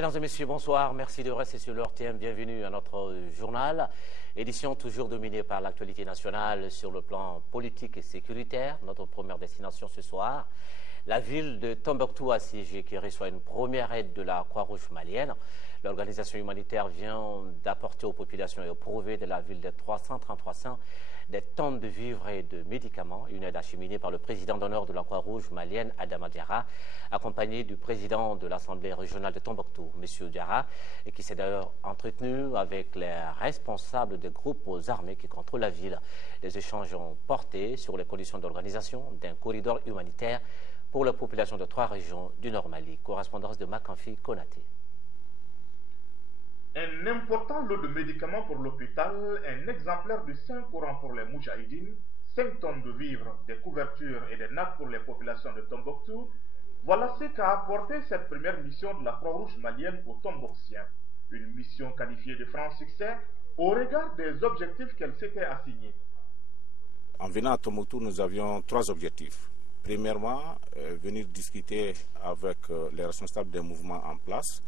Mesdames et messieurs, bonsoir. Merci de rester sur l'ORTM. Bienvenue à notre journal. Édition toujours dominée par l'actualité nationale sur le plan politique et sécuritaire. Notre première destination ce soir, la ville de Tombouctou assiégée qui reçoit une première aide de la Croix-Rouge malienne. L'organisation humanitaire vient d'apporter aux populations et aux pauvres de la ville de 333 des tonnes de vivres et de médicaments. Une aide acheminée par le président d'honneur de la Croix-Rouge malienne, Adama Diarra, accompagné du président de l'Assemblée régionale de Tombouctou, M. Diarra, et qui s'est d'ailleurs entretenu avec les responsables des groupes armés qui contrôlent la ville. Les échanges ont porté sur les conditions d'organisation d'un corridor humanitaire pour la population de 3 régions du Nord Mali. Correspondance de Makanfi Konaté. Un important lot de médicaments pour l'hôpital, un exemplaire du Saint-Coran pour les Moudjahidines, 5 tonnes de vivres, des couvertures et des nappes pour les populations de Tombouctou. Voilà ce qu'a apporté cette première mission de la Croix-Rouge malienne aux Tombouctiens. Une mission qualifiée de franc succès au regard des objectifs qu'elle s'était assignés. En venant à Tombouctou, nous avions 3 objectifs. Premièrement, venir discuter avec les responsables des mouvements en place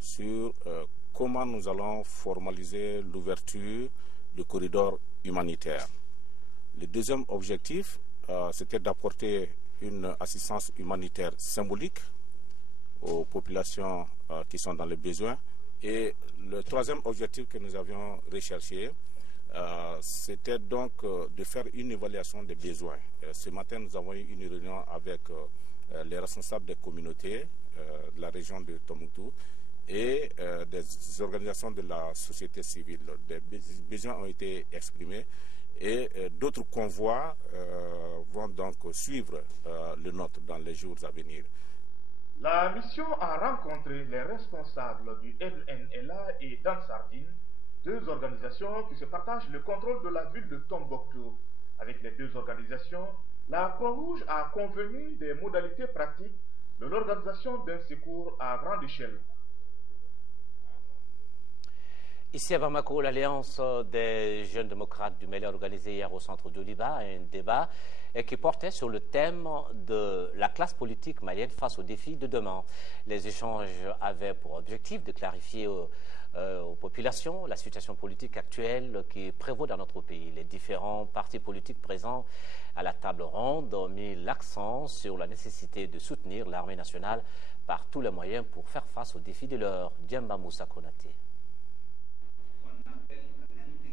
sur comment nous allons formaliser l'ouverture du corridor humanitaire. Le deuxième objectif, c'était d'apporter une assistance humanitaire symbolique aux populations qui sont dans les besoins. Et le troisième objectif que nous avions recherché, c'était donc de faire une évaluation des besoins. Ce matin, nous avons eu une réunion avec les responsables des communautés de la région de Tombouctou et des organisations de la société civile. Des besoins ont été exprimés et d'autres convois vont donc suivre le nôtre dans les jours à venir. La mission a rencontré les responsables du MNLA et d'Ansardine, 2 organisations qui se partagent le contrôle de la ville de Tombouctou. Avec les 2 organisations, la Croix-Rouge a convenu des modalités pratiques de l'organisation d'un secours à grande échelle. Ici à Bamako, l'Alliance des jeunes démocrates du Mali a organisé hier au centre d'Oliba un débat qui portait sur le thème de la classe politique malienne face aux défis de demain. Les échanges avaient pour objectif de clarifier aux populations la situation politique actuelle qui prévaut dans notre pays. Les différents partis politiques présents à la table ronde ont mis l'accent sur la nécessité de soutenir l'armée nationale par tous les moyens pour faire face aux défis de l'heure. Diamba Moussa Konaté.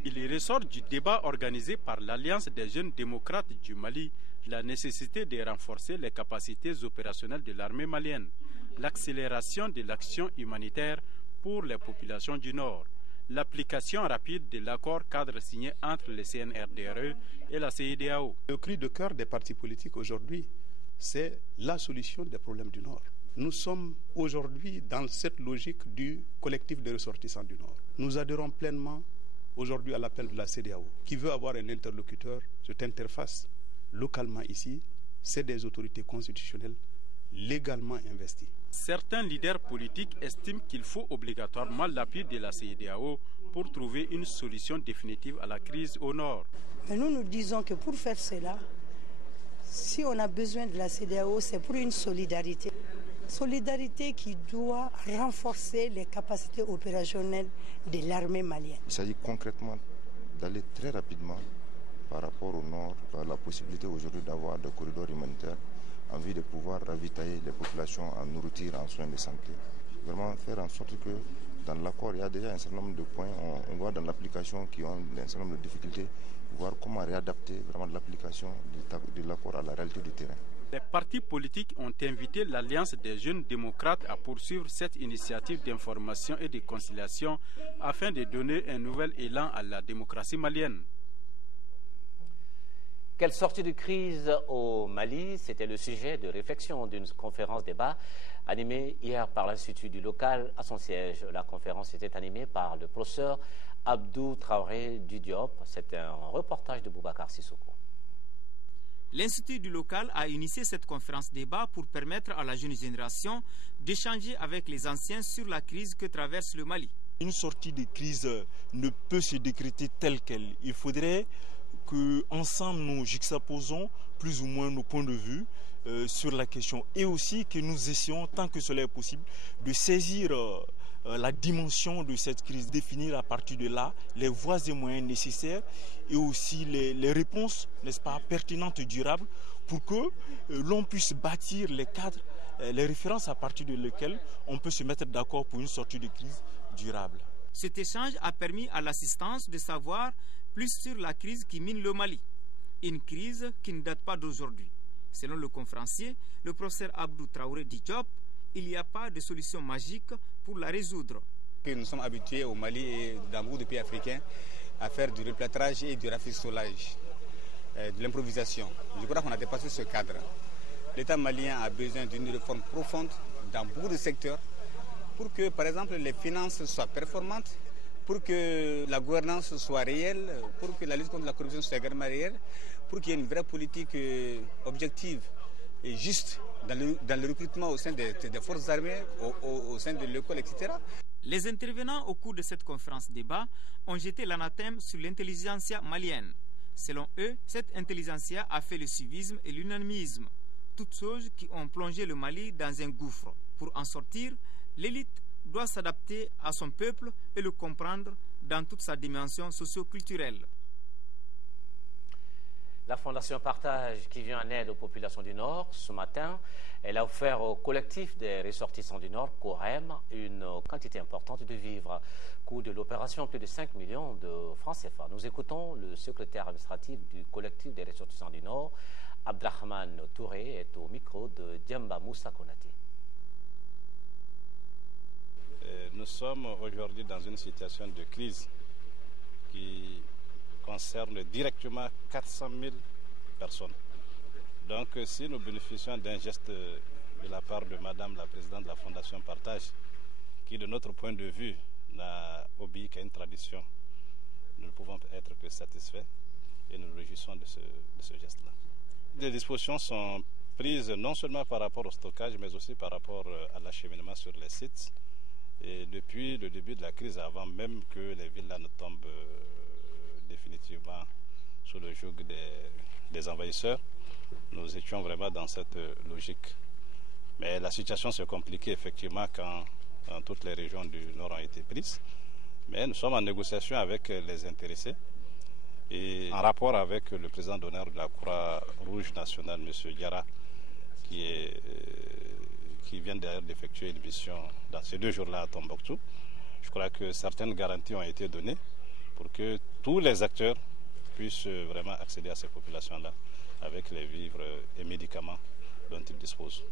Il ressort du débat organisé par l'Alliance des jeunes démocrates du Mali la nécessité de renforcer les capacités opérationnelles de l'armée malienne, l'accélération de l'action humanitaire pour les populations du Nord, l'application rapide de l'accord cadre signé entre le CNRDRE et la CEDEAO. Le cri de cœur des partis politiques aujourd'hui, c'est la solution des problèmes du Nord. Nous sommes aujourd'hui dans cette logique du collectif des ressortissants du Nord. Nous adhérons pleinement aujourd'hui à l'appel de la CEDEAO, qui veut avoir un interlocuteur. Cette interface, localement ici, c'est des autorités constitutionnelles légalement investies. Certains leaders politiques estiment qu'il faut obligatoirement l'appui de la CEDEAO pour trouver une solution définitive à la crise au Nord. Mais nous disons que pour faire cela, si on a besoin de la CEDEAO, c'est pour une solidarité. Solidarité qui doit renforcer les capacités opérationnelles de l'armée malienne. Il s'agit concrètement d'aller très rapidement par rapport au Nord, par la possibilité aujourd'hui d'avoir des corridors humanitaires en vue de pouvoir ravitailler les populations en nourriture, en soins de santé. Vraiment faire en sorte que dans l'accord, il y a déjà un certain nombre de points, on voit dans l'application qui ont un certain nombre de difficultés, voir comment réadapter vraiment l'application de l'accord à la réalité du terrain. Les partis politiques ont invité l'Alliance des jeunes démocrates à poursuivre cette initiative d'information et de conciliation afin de donner un nouvel élan à la démocratie malienne. Quelle sortie de crise au Mali? C'était le sujet de réflexion d'une conférence débat animée hier par l'Institut du local à son siège. La conférence était animée par le professeur Abdou Traoré du Diop. C'était un reportage de Boubacar Sissoko. L'Institut du local a initié cette conférence débat pour permettre à la jeune génération d'échanger avec les anciens sur la crise que traverse le Mali. Une sortie de crise ne peut se décréter telle qu'elle. Il faudrait qu'ensemble nous juxtaposons plus ou moins nos points de vue sur la question et aussi que nous essayons, tant que cela est possible, de saisir la dimension de cette crise, définir à partir de là les voies et moyens nécessaires et aussi les réponses, n'est-ce pas, pertinentes et durables pour que l'on puisse bâtir les cadres, les références à partir de lesquelles on peut se mettre d'accord pour une sortie de crise durable. Cet échange a permis à l'assistance de savoir plus sur la crise qui mine le Mali. Une crise qui ne date pas d'aujourd'hui. Selon le conférencier, le professeur Abdou Traoré Diop, il n'y a pas de solution magique pour la résoudre. Nous sommes habitués au Mali et dans beaucoup de pays africains à faire du replâtrage et du rafistolage, de l'improvisation. Je crois qu'on a dépassé ce cadre. L'État malien a besoin d'une réforme profonde dans beaucoup de secteurs pour que, par exemple, les finances soient performantes, pour que la gouvernance soit réelle, pour que la lutte contre la corruption soit également réelle, pour qu'il y ait une vraie politique objective et juste dans le recrutement au sein des forces armées, au sein de l'école, etc. Les intervenants au cours de cette conférence débat ont jeté l'anathème sur l'intelligentsia malienne. Selon eux, cette intelligentsia a fait le civisme et l'unanimisme, toutes choses qui ont plongé le Mali dans un gouffre. Pour en sortir, l'élite doit s'adapter à son peuple et le comprendre dans toute sa dimension socio-culturelle. La Fondation Partage, qui vient en aide aux populations du Nord, ce matin, elle a offert au collectif des ressortissants du Nord, COREM, une quantité importante de vivres. Coût de l'opération, plus de 5 millions de francs CFA. Nous écoutons le secrétaire administratif du collectif des ressortissants du Nord, Abdrahman Touré, est au micro de Diamba Moussa Konaté. Nous sommes aujourd'hui dans une situation de crise qui concerne directement 400 000 personnes. Donc si nous bénéficions d'un geste de la part de Madame la Présidente de la Fondation Partage, qui de notre point de vue n'a obéi qu'à une tradition, nous ne pouvons être que satisfaits et nous nous réjouissons de ce geste-là. Les dispositions sont prises non seulement par rapport au stockage, mais aussi par rapport à l'acheminement sur les sites. Et depuis le début de la crise, avant même que les villes ne tombent définitivement sous le joug des envahisseurs, nous étions vraiment dans cette logique. Mais la situation s'est compliquée effectivement quand toutes les régions du Nord ont été prises. Mais nous sommes en négociation avec les intéressés et en rapport avec le président d'honneur de la Croix-Rouge nationale, M. Diarra, qui vient d'ailleurs d'effectuer une mission dans ces 2 jours-là à Tombouctou. Je crois que certaines garanties ont été données pour que tous les acteurs puissent vraiment accéder à ces populations-là avec les vivres et médicaments dont ils disposent.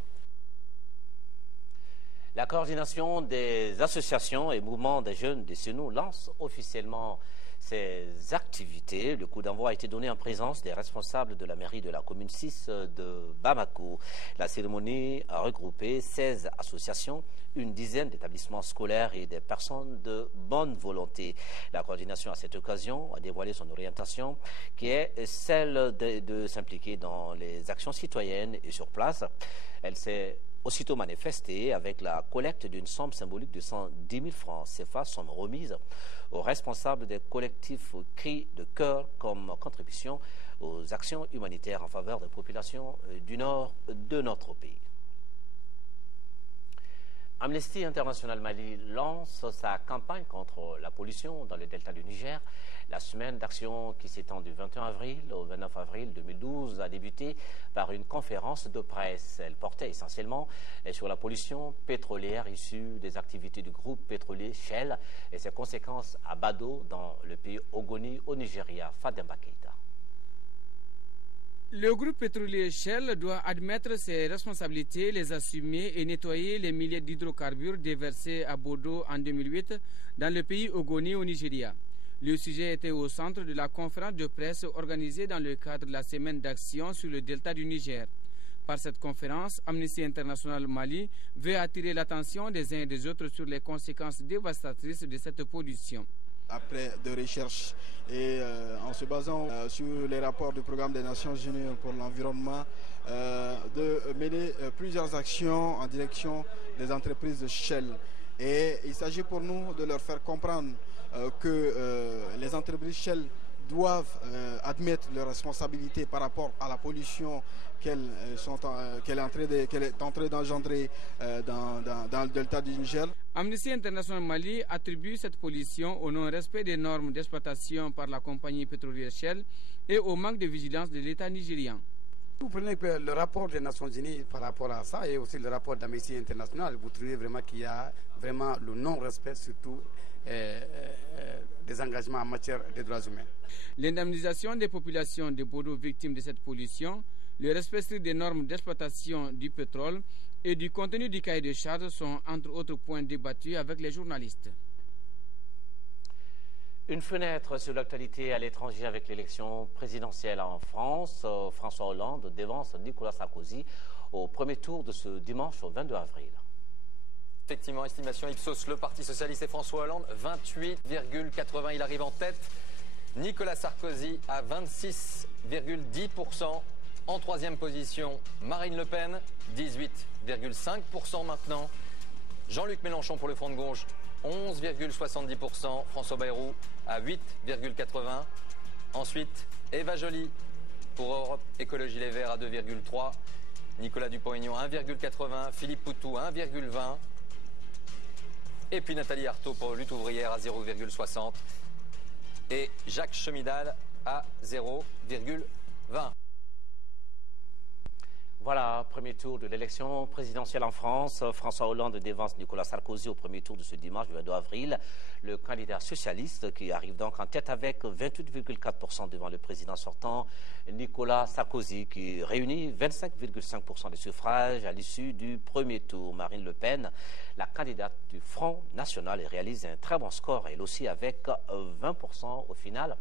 La coordination des associations et mouvements des jeunes de Sénou lance officiellement ces activités. Le coup d'envoi a été donné en présence des responsables de la mairie de la commune 6 de Bamako. La cérémonie a regroupé 16 associations, une dizaine d'établissements scolaires et des personnes de bonne volonté. La coordination à cette occasion a dévoilé son orientation qui est celle de s'impliquer dans les actions citoyennes et sur place. Elle s'est aussitôt manifestée avec la collecte d'une somme symbolique de 110 000 francs CFA, somme remise aux responsables des collectifs Cris de cœur comme contribution aux actions humanitaires en faveur des populations du nord de notre pays. Amnesty International Mali lance sa campagne contre la pollution dans le delta du Niger. La semaine d'action qui s'étend du 21 avril au 29 avril 2012 a débuté par une conférence de presse. Elle portait essentiellement sur la pollution pétrolière issue des activités du groupe pétrolier Shell et ses conséquences à Bado dans le pays Ogoni au Nigeria. Fademba Keita. Le groupe pétrolier Shell doit admettre ses responsabilités, les assumer et nettoyer les milliers d'hydrocarbures déversés à Bodo en 2008 dans le pays Ogoni au Nigeria. Le sujet était au centre de la conférence de presse organisée dans le cadre de la semaine d'action sur le delta du Niger. Par cette conférence, Amnesty International Mali veut attirer l'attention des uns et des autres sur les conséquences dévastatrices de cette pollution. Après des recherches et en se basant sur les rapports du programme des Nations Unies pour l'environnement, de mener plusieurs actions en direction des entreprises de Shell. Et il s'agit pour nous de leur faire comprendre que les entreprises Shell doivent admettre leurs responsabilités par rapport à la pollution qu'elle est en train d'engendrer dans le delta du Niger. Amnesty International Mali attribue cette pollution au non-respect des normes d'exploitation par la compagnie pétrolière Shell et au manque de vigilance de l'État nigérian. Vous prenez le rapport des Nations Unies par rapport à ça et aussi le rapport d'Amnesty International, vous trouvez vraiment qu'il y a vraiment le non-respect surtout des engagements en matière des droits humains. L'indemnisation des populations de Bodo victimes de cette pollution, le respect strict des normes d'exploitation du pétrole et du contenu du cahier de charges sont entre autres points débattus avec les journalistes. Une fenêtre sur l'actualité à l'étranger avec l'élection présidentielle en France. François Hollande devance Nicolas Sarkozy au premier tour de ce dimanche au 22 avril. Effectivement, estimation Ipsos, le Parti Socialiste et François Hollande, 28,80, il arrive en tête. Nicolas Sarkozy à 26,10%. En troisième position, Marine Le Pen, 18,5% maintenant. Jean-Luc Mélenchon pour le Front de gauche, 11,70%. François Bayrou à 8,80%. Ensuite, Eva Joly pour Europe Écologie Les Verts à 2,3%. Nicolas Dupont-Aignan 1,80%. Philippe Poutou 1,20%. Et puis Nathalie Arthaud pour Lutte ouvrière à 0,60%. Et Jacques Chemidal à 0,20%. Voilà, premier tour de l'élection présidentielle en France. François Hollande devance Nicolas Sarkozy au premier tour de ce dimanche, le 22 avril. Le candidat socialiste qui arrive donc en tête avec 28,4% devant le président sortant, Nicolas Sarkozy, qui réunit 25,5% des suffrages à l'issue du premier tour. Marine Le Pen, la candidate du Front National, réalise un très bon score, elle aussi avec 20% au final.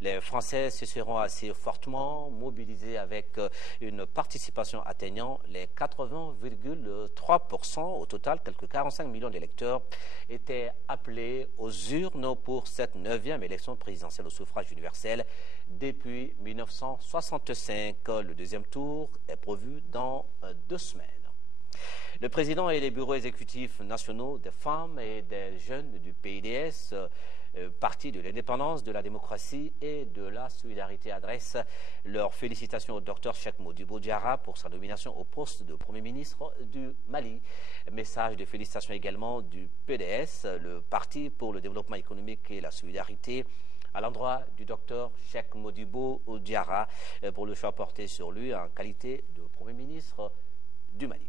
Les Français se seront assez fortement mobilisés avec une participation atteignant les 80,3%. Au total, quelques 45 millions d'électeurs étaient appelés aux urnes pour cette 9e élection présidentielle au suffrage universel depuis 1965. Le deuxième tour est prévu dans 2 semaines. Le président et les bureaux exécutifs nationaux des femmes et des jeunes du PIDS, Parti de l'indépendance, de la démocratie et de la solidarité, adressent leurs félicitations au docteur Cheikh Modibo Diarra pour sa nomination au poste de Premier ministre du Mali. Message de félicitations également du PDS, le Parti pour le développement économique et la solidarité, à l'endroit du docteur Cheikh Modibo Diarra pour le choix porté sur lui en qualité de Premier ministre du Mali.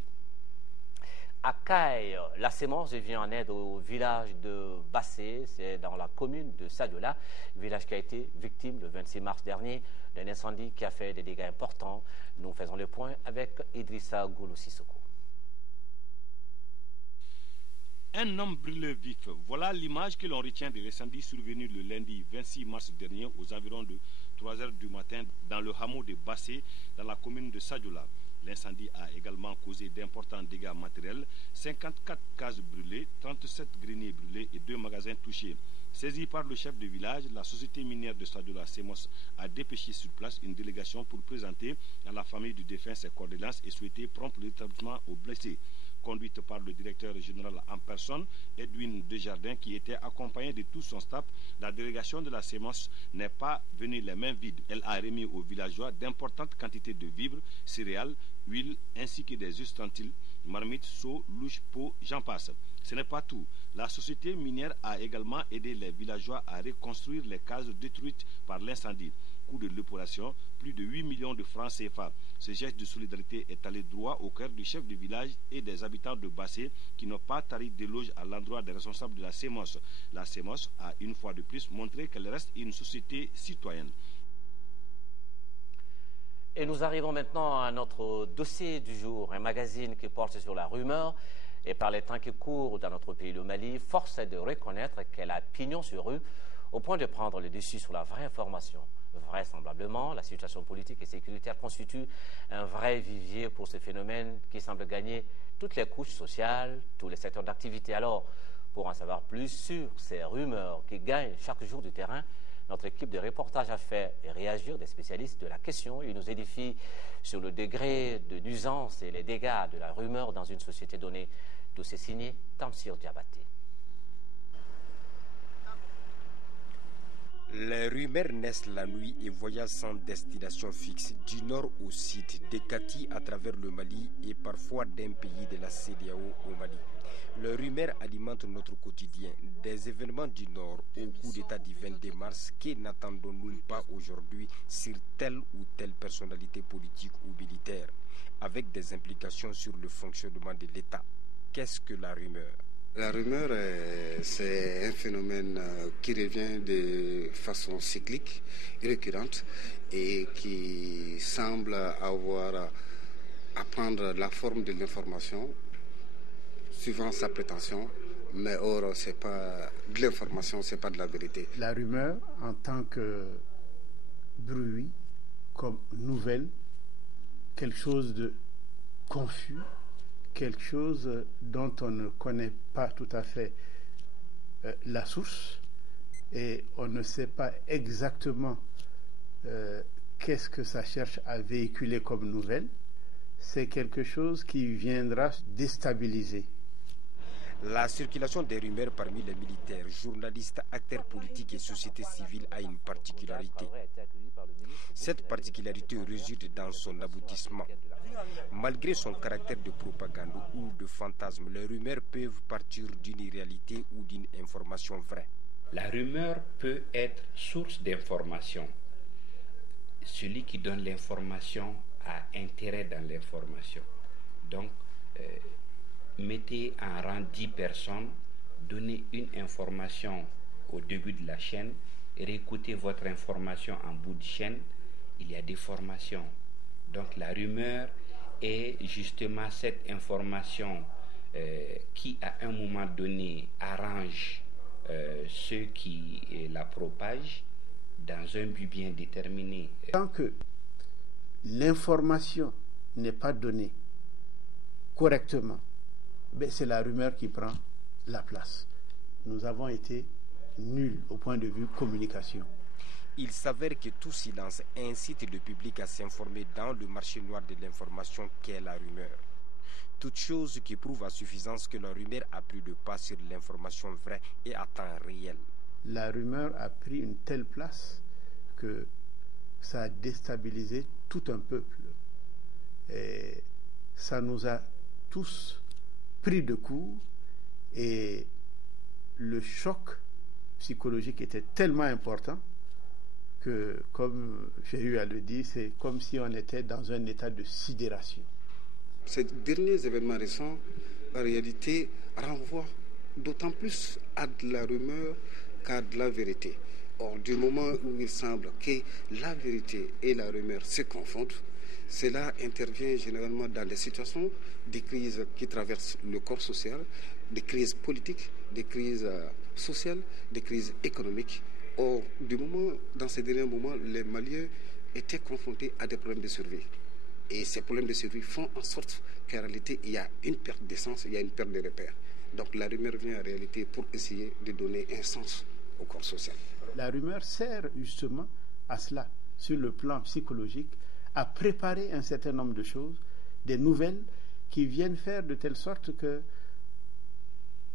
À Caille, la sémence vient en aide au village de Bassé, c'est dans la commune de Sadiola, village qui a été victime le 26 mars dernier d'un incendie qui a fait des dégâts importants. Nous faisons le point avec Idrissa Goulou Sissoko. Un homme brûlé vif, voilà l'image que l'on retient de l'incendie survenu le lundi 26 mars dernier aux environs de 3 h du matin dans le hameau de Bassé, dans la commune de Sadiola. L'incendie a également causé d'importants dégâts matériels, 54 cases brûlées, 37 greniers brûlés et 2 magasins touchés. Saisi par le chef de village, la société minière de Sadiola Semos a dépêché sur place une délégation pour présenter à la famille du défunt ses condoléances et souhaiter prompt rétablissement aux blessés. Conduite par le directeur général en personne, Edwin Desjardins, qui était accompagné de tout son staff, la délégation de la Semos n'est pas venue les mains vides. Elle a remis aux villageois d'importantes quantités de vivres, céréales, huile, ainsi que des ustensiles, marmites, seaux, louches, pots, j'en passe. Ce n'est pas tout. La société minière a également aidé les villageois à reconstruire les cases détruites par l'incendie. Coût de l'épuration, plus de 8 millions de francs CFA. Ce geste de solidarité est allé droit au cœur du chef du village et des habitants de Bassé qui n'ont pas tari d'éloge à l'endroit des responsables de la CEMOS. La CEMOS a une fois de plus montré qu'elle reste une société citoyenne. Et nous arrivons maintenant à notre dossier du jour, un magazine qui porte sur la rumeur. Et par les temps qui courent dans notre pays, le Mali, force est de reconnaître qu'elle a pignon sur rue au point de prendre le dessus sur la vraie information. Vraisemblablement, la situation politique et sécuritaire constitue un vrai vivier pour ce phénomène qui semble gagner toutes les couches sociales, tous les secteurs d'activité. Alors, pour en savoir plus sur ces rumeurs qui gagnent chaque jour du terrain, notre équipe de reportage a fait réagir des spécialistes de la question. Ils nous édifient sur le degré de nuisance et les dégâts de la rumeur dans une société donnée. Dossier signé Tamsir Diabaté. Les rumeurs naissent la nuit et voyagent sans destination fixe, du nord au sud, des Kati à travers le Mali et parfois d'un pays de la CEDEAO au Mali. Les rumeurs alimentent notre quotidien. Des événements du nord au coup d'état du 22 mars, que n'attendons-nous pas aujourd'hui sur telle ou telle personnalité politique ou militaire, avec des implications sur le fonctionnement de l'État. Qu'est-ce que la rumeur ? La rumeur, c'est un phénomène qui revient de façon cyclique, récurrente, et qui semble avoir à prendre la forme de l'information, suivant sa prétention, mais or, ce n'est pas de l'information, ce n'est pas de la vérité. La rumeur, en tant que bruit, comme nouvelle, quelque chose de confus, quelque chose dont on ne connaît pas tout à fait la source et on ne sait pas exactement qu'est-ce que ça cherche à véhiculer comme nouvelle, c'est quelque chose qui viendra déstabiliser. La circulation des rumeurs parmi les militaires, journalistes, acteurs politiques et sociétés civiles a une particularité. Cette particularité réside dans son aboutissement. Malgré son caractère de propagande ou de fantasme, les rumeurs peuvent partir d'une réalité ou d'une information vraie. La rumeur peut être source d'information. Celui qui donne l'information a intérêt dans l'information. Donc, mettez en rang 10 personnes, donnez une information au début de la chaîne, et réécoutez votre information en bout de chaîne, il y a des formations. Donc la rumeur est justement cette information qui à un moment donné arrange ceux qui la propagent dans un but bien déterminé. Tant que l'information n'est pas donnée correctement, c'est la rumeur qui prend la place. Nous avons été nuls au point de vue communication. Il s'avère que tout silence incite le public à s'informer dans le marché noir de l'information qu'est la rumeur. Toute chose qui prouve à suffisance que la rumeur a pris le pas sur l'information vraie et à temps réel. La rumeur a pris une telle place que ça a déstabilisé tout un peuple. Et ça nous a tous pris de court et le choc psychologique était tellement important que, comme j'ai eu à le dire, c'est comme si on était dans un état de sidération. Ces derniers événements récents, en réalité, renvoient d'autant plus à de la rumeur qu'à de la vérité. Or, du moment où il semble que la vérité et la rumeur se confondent, cela intervient généralement dans des situations, des crises qui traversent le corps social, des crises politiques, des crises sociales, des crises économiques. Or, dans ces derniers moments, les Maliens étaient confrontés à des problèmes de survie. Et ces problèmes de survie font en sorte qu'en réalité, il y a une perte d'essence, il y a une perte de repères. Donc la rumeur vient en réalité pour essayer de donner un sens au corps social. La rumeur sert justement à cela, sur le plan psychologique, à préparer un certain nombre de choses, des nouvelles qui viennent faire de telle sorte que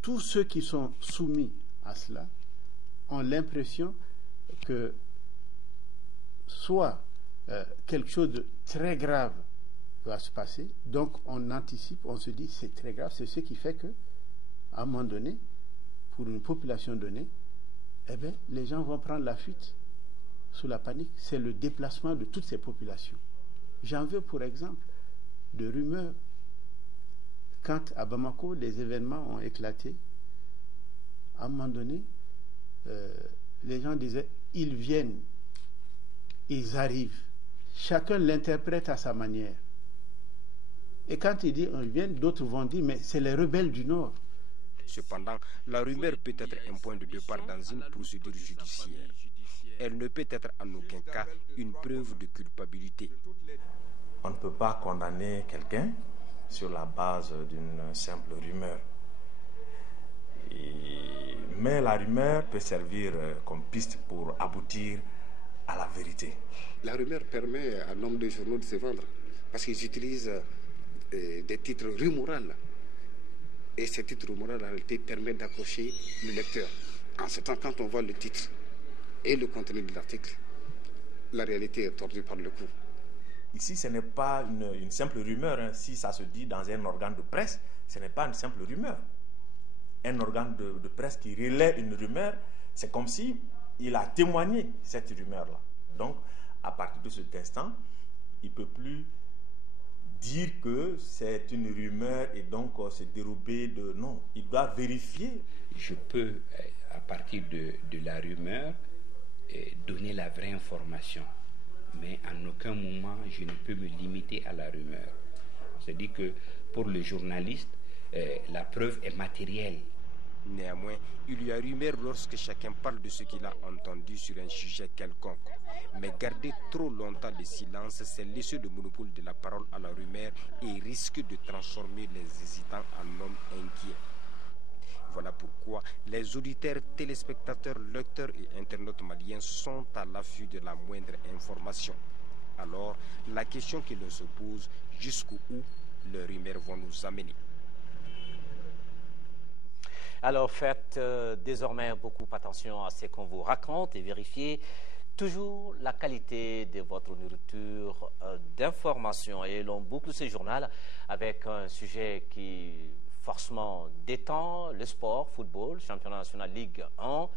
tous ceux qui sont soumis à cela ont l'impression que soit quelque chose de très grave va se passer, donc on anticipe, on se dit c'est très grave, c'est ce qui fait que à un moment donné, pour une population donnée, les gens vont prendre la fuite sous la panique. C'est le déplacement de toutes ces populations. J'en veux pour exemple de rumeurs. Quand à Bamako, les événements ont éclaté, à un moment donné, les gens disaient, ils viennent, ils arrivent. Chacun l'interprète à sa manière. Et quand ils disent, ils viennent, d'autres vont dire, mais c'est les rebelles du Nord. Cependant, la rumeur peut être un point de départ dans une procédure judiciaire. Elle ne peut être en aucun cas une preuve de culpabilité. On ne peut pas condamner quelqu'un sur la base d'une simple rumeur. Mais la rumeur peut servir comme piste pour aboutir à la vérité. La rumeur permet à un nombre de journaux de se vendre parce qu'ils utilisent des titres rumoraux. Et ces titres rumoraux, en réalité, permettent d'accrocher le lecteur. En ce temps, quand on voit le titre, et le contenu de l'article, la réalité est tordue par le cou. Ici, ce n'est pas une simple rumeur. Hein. Si ça se dit dans un organe de presse, ce n'est pas une simple rumeur. Un organe de presse qui relaie une rumeur, c'est comme si il a témoigné cette rumeur-là. Donc, à partir de cet instant, il ne peut plus dire que c'est une rumeur et donc se dérober de... Non, il doit vérifier. Je peux, à partir de la rumeur, donner la vraie information. Mais en aucun moment, je ne peux me limiter à la rumeur. C'est-à-dire que pour le journaliste, la preuve est matérielle. Néanmoins, il y a rumeur lorsque chacun parle de ce qu'il a entendu sur un sujet quelconque. Mais garder trop longtemps le silence, c'est laisser le monopole de la parole à la rumeur et risque de transformer les hésitants en hommes inquiets. Voilà pourquoi les auditeurs, téléspectateurs, lecteurs et internautes maliens sont à l'affût de la moindre information. Alors, la question qui se pose, jusqu'où les rumeurs vont nous amener? Alors faites désormais beaucoup attention à ce qu'on vous raconte et vérifiez toujours la qualité de votre nourriture d'information. Et l'on boucle ce journal avec un sujet qui forcément détend le sport, football, championnat national Ligue 1,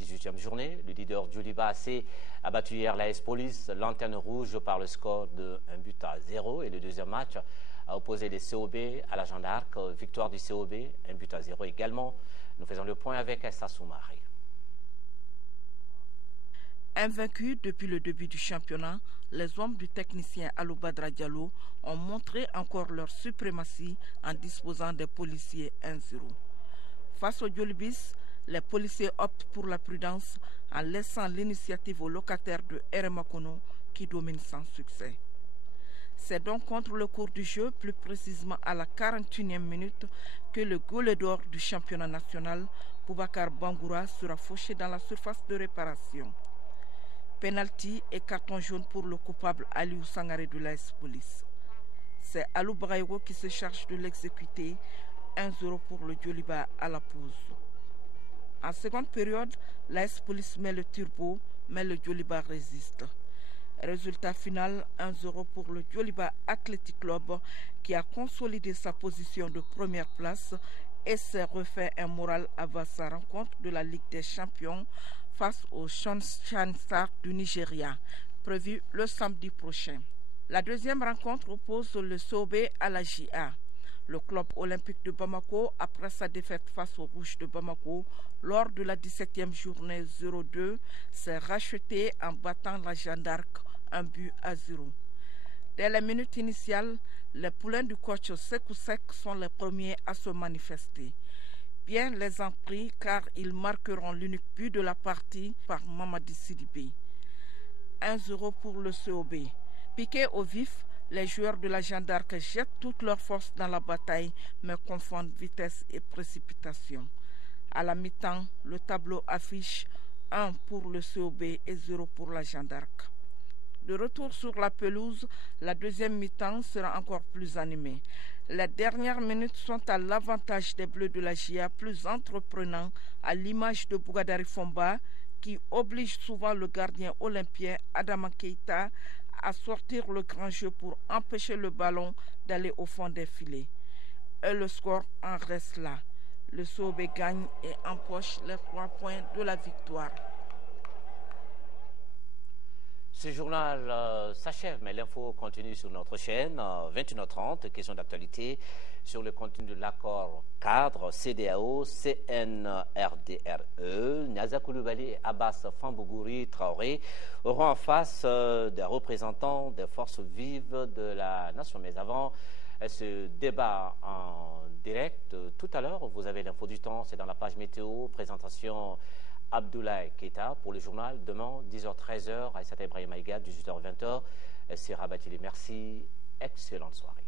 18e journée. Le leader Djoliba AC a battu hier l'AS Police, Lanterne Rouge, par le score de 1-0. Et le deuxième match a opposé les COB à la Jeanne d'Arc, victoire du COB, 1-0 également. Nous faisons le point avec Essa Soumari. Invaincus depuis le début du championnat, les hommes du technicien Alou Badra Diallo ont montré encore leur suprématie en disposant des policiers 1-0. Face aux Djolibis, les policiers optent pour la prudence en laissant l'initiative aux locataires de Eremakono qui dominent sans succès. C'est donc contre le cours du jeu, plus précisément à la 41e minute, que le goaler d'or du championnat national, Boubacar Bangoura, sera fauché dans la surface de réparation. Penalty et carton jaune pour le coupable Aliou Sangaré de l'AS Police. C'est Alou Braïgo qui se charge de l'exécuter, 1-0 pour le Djoliba à la pause. En seconde période, l'AS Police met le turbo, mais le Djoliba résiste. Résultat final, 1-0 pour le Djoliba Athletic Club qui a consolidé sa position de première place et s'est refait un moral avant sa rencontre de la Ligue des Champions face au Sunshine Stars du Nigeria, prévu le samedi prochain. La deuxième rencontre oppose le COB à la JA. Le club olympique de Bamako, après sa défaite face aux Rouges de Bamako, lors de la 17e journée 0-2, s'est racheté en battant la Jeanne d'Arc 1-0. Dès les minutes initiales, les poulains du coach Sekou Sek sont les premiers à se manifester. Bien les en prie car ils marqueront l'unique but de la partie par Mamadi Sidibé. 1-0 pour le COB. Piqués au vif, les joueurs de la Jeanne d'Arc jettent toute leur force dans la bataille, mais confondent vitesse et précipitation. À la mi-temps, le tableau affiche 1 pour le COB et 0 pour la Jeanne d'Arc. De retour sur la pelouse, la deuxième mi-temps sera encore plus animée. Les dernières minutes sont à l'avantage des Bleus de la GIA, plus entreprenants, à l'image de Bougadari Fomba, qui oblige souvent le gardien olympien Adama Keita à sortir le grand jeu pour empêcher le ballon d'aller au fond des filets. Et le score en reste là. Le COB gagne et empoche les 3 points de la victoire. Ce journal s'achève, mais l'info continue sur notre chaîne. 21h30, question d'actualité sur le contenu de l'accord cadre CEDEAO, CNRDRE. Niaza Koulibaly et Abbas Fambouguri Traoré auront en face des représentants des forces vives de la nation. Mais avant ce débat en direct, tout à l'heure, vous avez l'info du temps, c'est dans la page météo, présentation Abdoulaye Keita pour le journal. Demain, 10h-13h, Aïssata Ibrahim Aïga, 18h-20h, c'est Rabatili. Merci, excellente soirée.